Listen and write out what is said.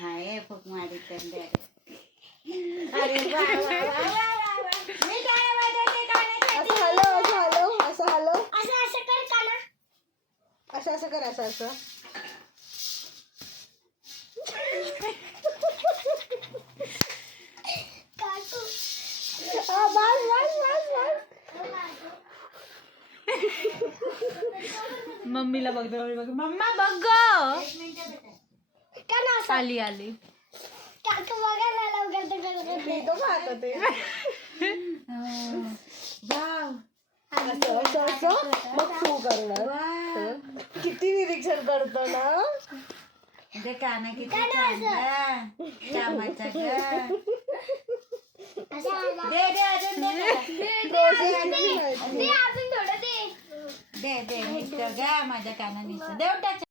हाय फुक मारी कंदे अरे वा वा वा वा मी काय वाजवते कानासाठी असं हलव असं हलव असं हलव असं असं कर काना असं असं कर असं असं काकू बस बस बस बस मम्मीला बघ मम्मा बघ ग काना असं आली आली काकू बघा ना लवकर मी तो खात ते वाव असं असं असं मग तू करणार वाव किती निरीक्षण करतो ना ते काना किती छान कामाचा ग असं दे दे अजून दे दे अजून थोडं दे दे दे नीट ग माझ्या काना नीट देऊ टाक